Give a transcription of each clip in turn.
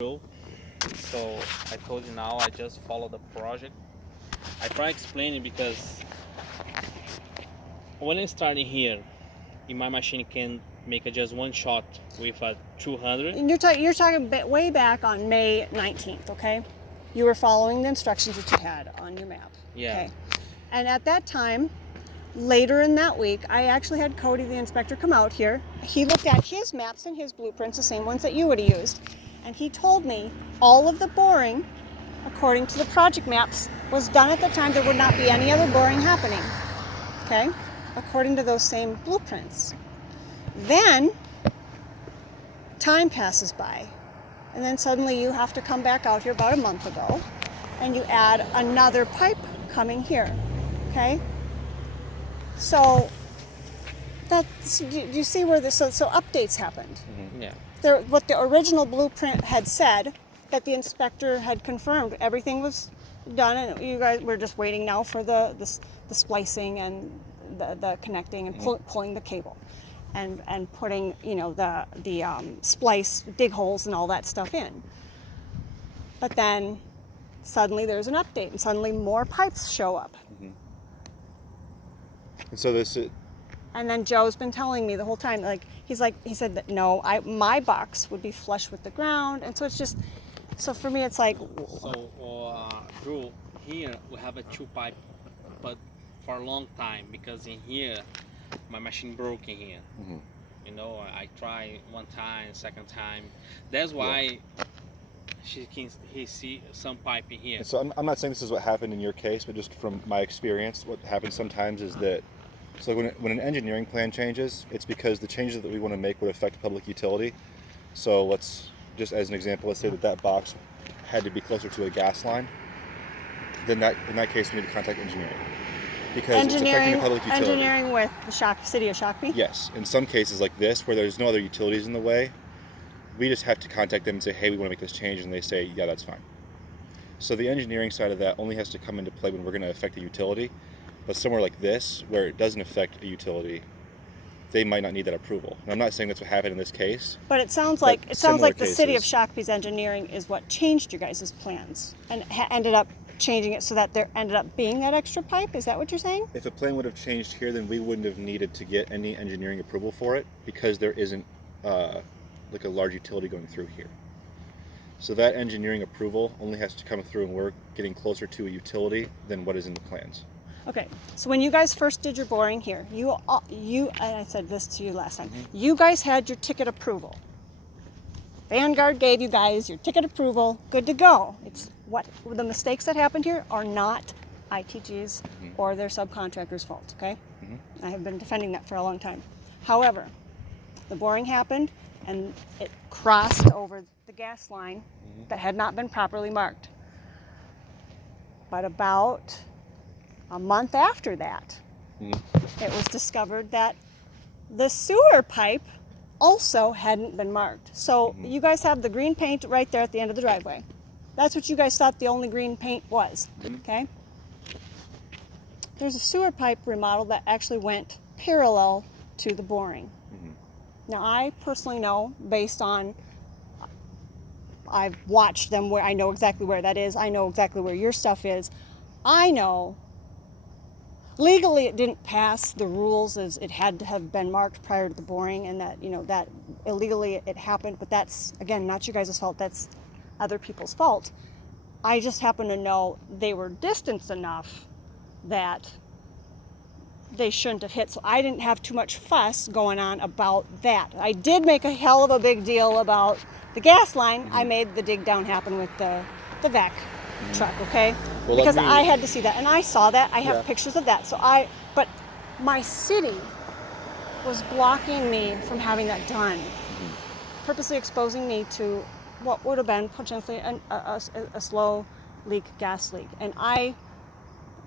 So I told you now I just follow the project. I try explaining because when I started here, in my machine can make just one shot with a 200. And you're talking way back on May 19th, okay? You were following the instructions that you had on your map. Yeah. Okay. And at that time, later in that week, I actually had Cody, the inspector, come out here. He looked at his maps and his blueprints, the same ones that you would have used, and he told me all of the boring, according to the project maps, was done at the time. There would not be any other boring happening, okay? According to those same blueprints. Then, time passes by, and then suddenly you have to come back out here about a month ago, and you add another pipe coming here, okay? So that's, you see where this, so updates happened. Mm-hmm. Yeah. What the original blueprint had said, that the inspector had confirmed everything was done, and you guys were just waiting now for the splicing and the connecting and pulling the cable, and putting the splice dig holes and all that stuff in. But then suddenly there's an update, and suddenly more pipes show up. Mm-hmm. And so and then Joe's been telling me the whole time, he said that no, my box would be flush with the ground, and so it's just, so for me it's like. So Drew, here we have a 2 pipe, but for a long time, because in here my machine broke in here. Mm-hmm. You know, I tried one time, second time. That's why he see some pipe in here. So I'm not saying this is what happened in your case, but just from my experience, what happens sometimes is that, so when an engineering plan changes, it's because the changes that we want to make would affect public utility. So let's, just as an example, let's say that box had to be closer to a gas line. Then in that case, we need to contact engineering. Because it's affecting the public utility. Engineering with the city of Shakopee? Yes. In some cases like this, where there's no other utilities in the way, we just have to contact them and say, hey, we want to make this change, and they say, yeah, that's fine. So the engineering side of that only has to come into play when we're going to affect a utility. But somewhere like this, where it doesn't affect a utility, they might not need that approval. And I'm not saying that's what happened in this case. But it sounds like the city of Shakopee's engineering is what changed your guys' plans and ended up changing it so that there ended up being that extra pipe. Is that what you're saying? If a plan would have changed here, then we wouldn't have needed to get any engineering approval for it, because there isn't like a large utility going through here. So that engineering approval only has to come through, and we're getting closer to a utility than what is in the plans. Okay, so when you guys first did your boring here, you and I said this to you last time, you guys had your ticket approval. Vanguard gave you guys your ticket approval, good to go. It's what the mistakes that happened here are not ITG's or their subcontractors' fault, okay? Mm-hmm. I have been defending that for a long time. However, the boring happened and it crossed over the gas line that had not been properly marked. But about a month after that, it was discovered that the sewer pipe also hadn't been marked. So you guys have the green paint right there at the end of the driveway. That's what you guys thought the only green paint was, okay? There's a sewer pipe remodel that actually went parallel to the boring. Now I personally know, based on, I've watched them, where I know exactly where that is, I know exactly where your stuff is. I know legally it didn't pass the rules, as it had to have been marked prior to the boring, and that, that illegally it happened, but that's, again, not you guys' fault, that's other people's fault. I just happen to know they were distanced enough that they shouldn't have hit, so I didn't have too much fuss going on about that. I did make a hell of a big deal about the gas line. I made the dig down happen with the vac truck, okay? Well, because I had to see that, and I saw that. I have pictures of that. But my city was blocking me from having that done, purposely exposing me to what would have been potentially a slow leak, gas leak. And I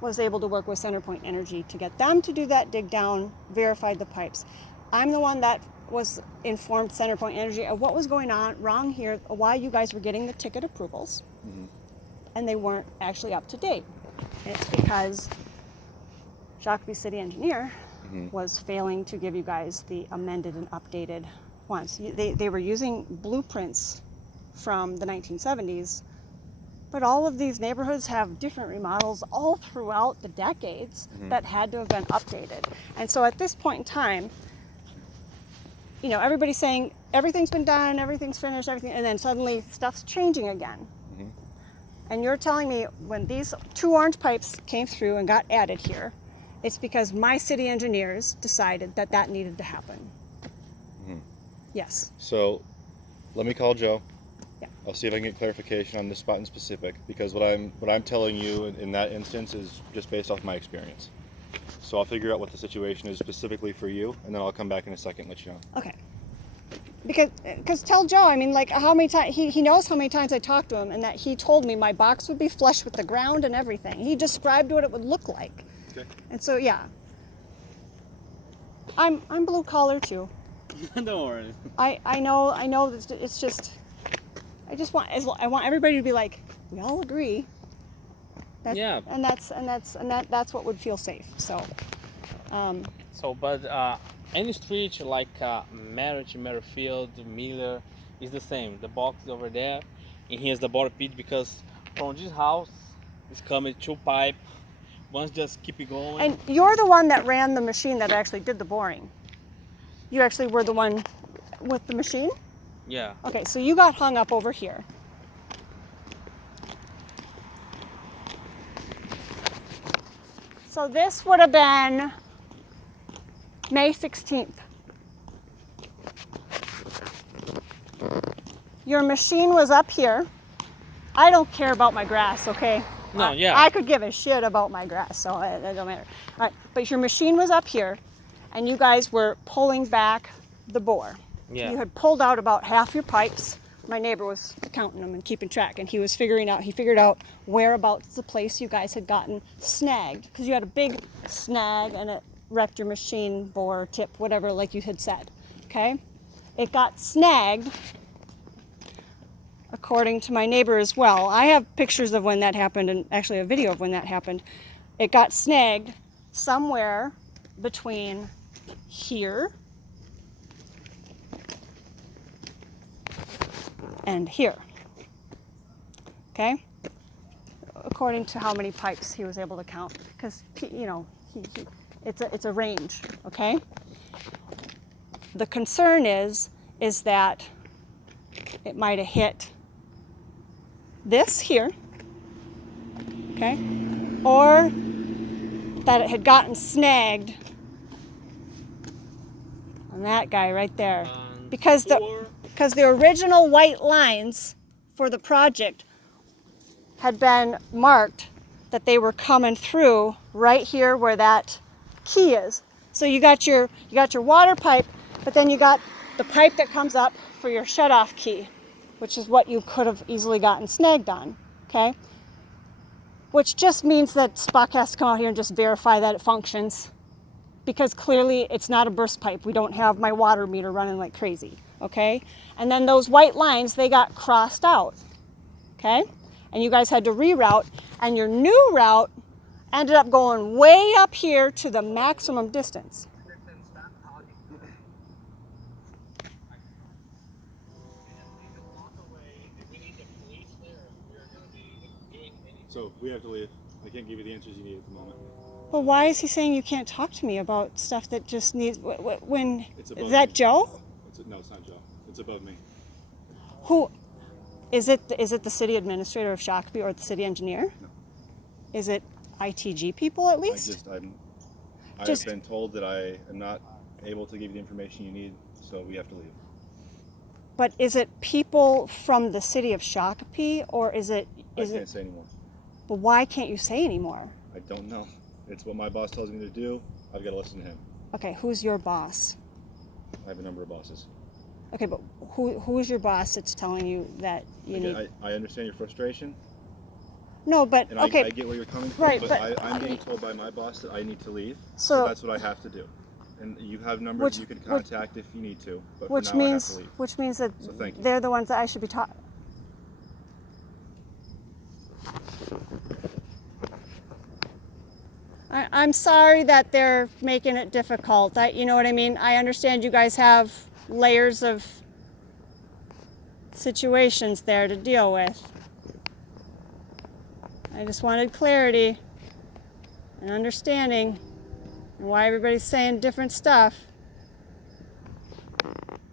was able to work with Centerpoint Energy to get them to do that dig down, verified the pipes. I'm the one that was informed Centerpoint Energy of what was going on wrong here, why you guys were getting the ticket approvals, and they weren't actually up to date. And it's because Shakopee City Engineer was failing to give you guys the amended and updated ones. They were using blueprints from the 1970s, but all of these neighborhoods have different remodels all throughout the decades that had to have been updated. And so at this point in time, you know, everybody's saying everything's been done, everything's finished, everything, and then suddenly stuff's changing again. And you're telling me when these 2 orange pipes came through and got added here, it's because my city engineers decided that that needed to happen. Yes. So let me call Joe. Yeah. I'll see if I can get clarification on this spot in specific, because what I'm telling you in that instance is just based off my experience. So I'll figure out what the situation is specifically for you, and then I'll come back in a second and let you know. Okay. Because tell Joe, I mean, like, how many times, he knows how many times I talked to him, and that he told me my box would be flush with the ground and everything. He described what it would look like. Okay. And so, yeah. I'm blue collar too. Don't worry. I know that it's just, I want everybody to be like, we all agree. Yeah. And that's what would feel safe. So. But any street like Marriage, Merrifield, Miller is the same. The box is over there, and here's the bottom pit, because from this house is coming 2 pipe. Once just keep it going. And you're the one that ran the machine that actually did the boring. You actually were the one with the machine? Yeah. Okay, so you got hung up over here. So this would have been May 16th. Your machine was up here. I don't care about my grass, okay? No, yeah. I could give a shit about my grass, so it don't matter. All right, but your machine was up here, and you guys were pulling back the bore. Yeah. You had pulled out about half your pipes. My neighbor was counting them and keeping track, and he figured out whereabouts the place you guys had gotten snagged, because you had a big snag and it wrecked your machine, bore, tip, whatever, like you had said, okay? It got snagged, according to my neighbor as well. I have pictures of when that happened, and actually a video of when that happened. It got snagged somewhere between here and here, okay? According to how many pipes he was able to count, because, you know, it's a range, okay? The concern is that it might have hit this here, okay? Or that it had gotten snagged on that guy right there. Because the original white lines for the project had been marked that they were coming through right here where that key is. So you got your water pipe, but then you got the pipe that comes up for your shut-off key, which is what you could have easily gotten snagged on, okay? Which just means that Spock has to come out here and just verify that it functions, because clearly it's not a burst pipe. We don't have my water meter running like crazy, okay? And then those white lines, they got crossed out, okay? And you guys had to reroute, and your new route ended up going way up here to the maximum distance. So we have to leave. I can't give you the answers you need at the moment. Well, why is he saying you can't talk to me about stuff that just needs, when, It's above is that me. Joe? No, it's not Joe. It's above me. Who, is it the city administrator of Shakopee or the city engineer? No. Is it ITG people at least? I have been told that I am not able to give you the information you need, so we have to leave. But is it people from the city of Shakopee, or is it? I can't say anymore. Well, why can't you say anymore? I don't know. It's what my boss tells me to do. I've got to listen to him. Okay, who's your boss? I have a number of bosses. Okay, but who is your boss that's telling you that you need? I understand your frustration. No, but And okay. I get where you're coming from, Right, but I'm being told by my boss that I need to leave. So So- that's what I have to do. And you have numbers you can contact if you need to. But which for now, I have means to leave. which means that So thank you. they're the ones that I should be talking. I'm sorry that they're making it difficult. You know what I mean? I understand you guys have layers of situations there to deal with. I just wanted clarity and understanding and why everybody's saying different stuff.